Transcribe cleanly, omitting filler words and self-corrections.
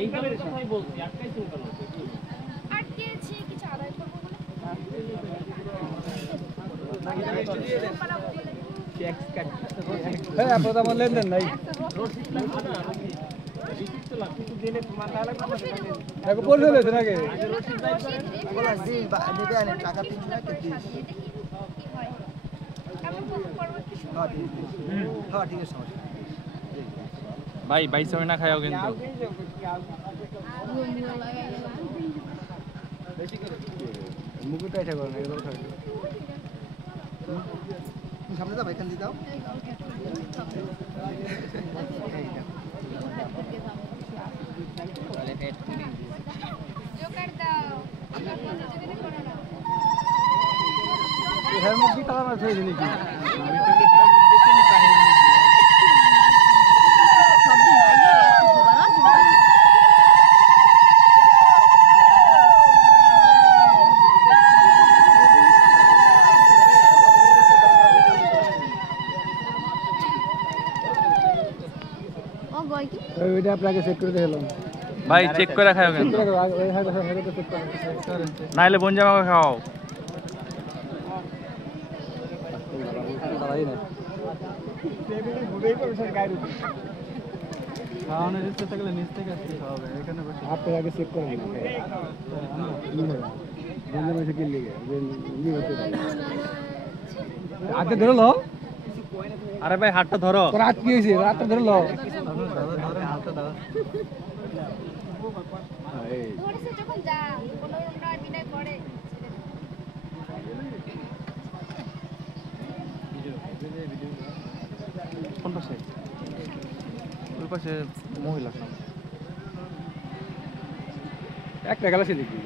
এইগুলোর কথাই বলছি, আটকাইছেন কেন? আটকেছি কিছু আদায় করবো বলে। আপনারা আমার লেনদেন নাই রসিদ লাগবে না, রিসিপ্ট তো লাগবে। কিছু দিলে তোমার না লাগবে না, সেটা দিন। আগে পড়ে ফেলেছেন আগে আগে রসিদ লাগবে। বলা দিন নেবে আনেন টাকা 3 লাখ দিন। হ্যাঁ ঠিক আছে সমস্যা ভাই বাইসে না খায়ও কিন্তু মুকুটা এটা করেন এগুলো খাবেন সামনে দাও এখান দিয়ে দাও এর মধ্যে কালার আছে নাকি ওইটা আপনাকে চেক করে দেখলাম ভাই চেক করে খায়ও কিন্তু নাইলে বঞ্জা মাকে খাওয়াও খাওয়ানোর ইচ্ছে থাকলে নিচ থেকে আসতে খাওয়াবে এখানে বসে আপনার আগে চেক করেন আগে ধরলো আরে ভাই হাতটা ধরো রাত কি হয়েছে রাতটা ধরলো হাতটা ধরো ধরেছে যখন যা কোনো আমরা বিদায় করে কোন পাশে ওই পাশে মহিলা একটা গেল সে দেখি